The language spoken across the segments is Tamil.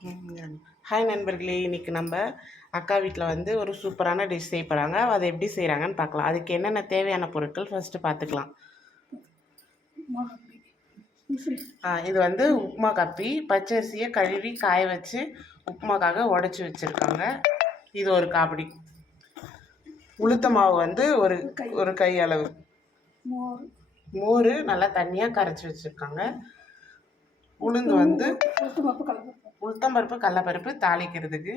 ஹாய் நண்பர்களே, இன்றைக்கி நம்ம அக்கா வீட்டில் வந்து ஒரு சூப்பரான டிஷ் செய்ய போகிறாங்க. அதை எப்படி செய்கிறாங்கன்னு பார்க்கலாம். அதுக்கு என்னென்ன தேவையான பொருட்கள் ஃபஸ்ட்டு பார்த்துக்கலாம். இது வந்து உப்புமா கப்பி. பச்சரிசியை கழுவி காய வச்சு உப்புமாக்காக உடச்சி வச்சுருக்காங்க. இது ஒரு காப்படி. உளுத்த மாவு வந்து ஒரு கை அளவு. மோர் நல்லா தண்ணியாக கரைச்சி வச்சுருக்காங்க. உளுந்து வந்து உளுத்தம்பருப்பு கடலப்பருப்பு தாளிக்கிறதுக்கு.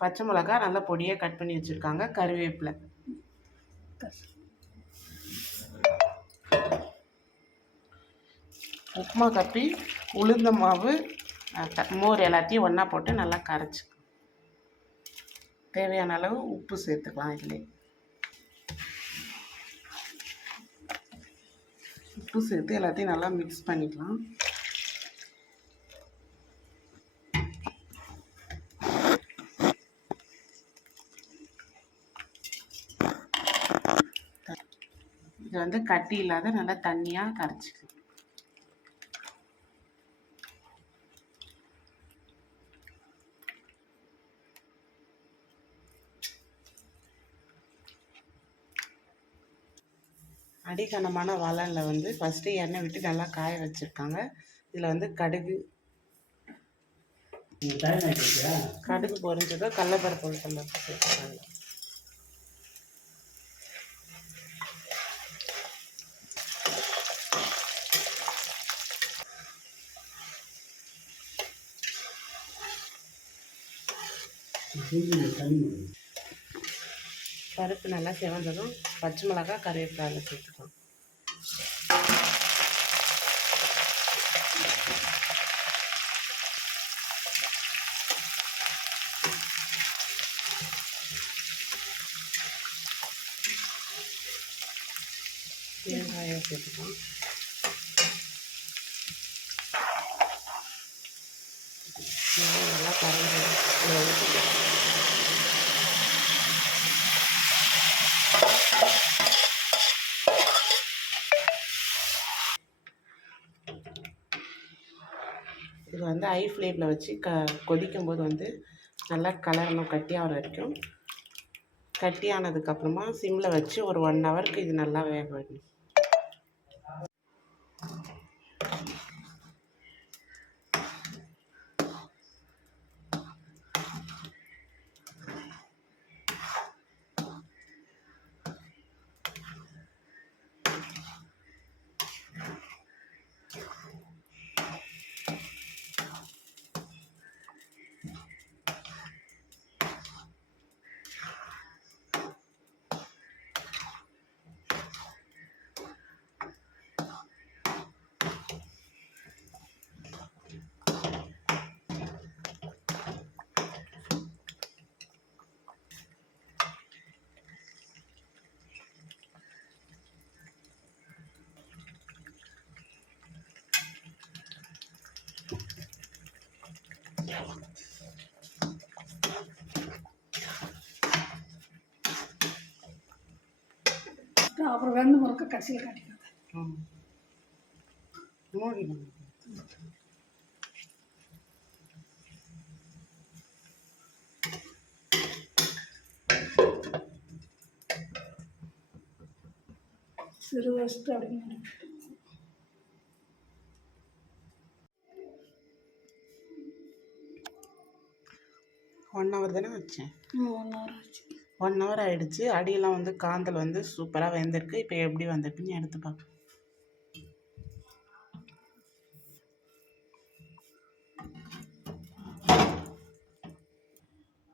பச்சை மிளகா நல்லா பொடியாக கட் பண்ணி வச்சுருக்காங்க. கருவேப்பிலை. உப்புமா கப்பி, உளுந்த மாவு, மோர் எல்லாத்தையும் ஒன்றா போட்டு நல்லா கரைச்சி தேவையான அளவு உப்பு சேர்த்துக்கலாம். இதில் உப்பு சேர்த்து எல்லாத்தையும் நல்லா மிக்ஸ் பண்ணிக்கலாம். இது வந்து கட்டி இல்லாத நல்லா தண்ணியாக கரைச்சிக்கலாம். அடிக்கனமான வாழனில் வந்து ஃபஸ்ட்டு எண்ணெய் விட்டு நல்லா காய வச்சுருக்காங்க. இதில் வந்து கடுகு பொரிஞ்சதோ கடலப்பருப்பு சேர்த்துக்காங்க. பருப்பு நல்லா சிவந்ததும் பச்சை மிளகாய் கருவேப்பிலை சேர்த்துக்கலாம். வெங்காயம் சேர்த்துக்கலாம். நல்லா பரவாயில்ல. இது வந்து ஹை ஃப்ளேமில் வச்சு கொதிக்கும் போது வந்து நல்லா கலரணும். கட்டியாக வரைக்கும். கட்டியானதுக்கப்புறமா சிம்மில் வச்சு ஒரு 1 ஹவருக்கு இது நல்லா வேக வைக்கணும். அப்புறம் 2 முறுக்க கடைசியில் காட்டிக்கிறது. சிறு வயசுக்கு அப்படின்னு 1 ஹவர் தானே வச்சேன். 1 ஹவர் ஆச்சு. 1 ஹவர் ஆகிடுச்சு. அடியெல்லாம் வந்து காந்தல் வந்து சூப்பராக வெந்திருக்கு. இப்போ எப்படி வந்திருக்குன்னு எடுத்து பார்க்கலாம்.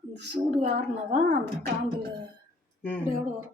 இந்த சூடு ஆறுனா தான் அந்த காந்தல் அப்படியோட வரும்.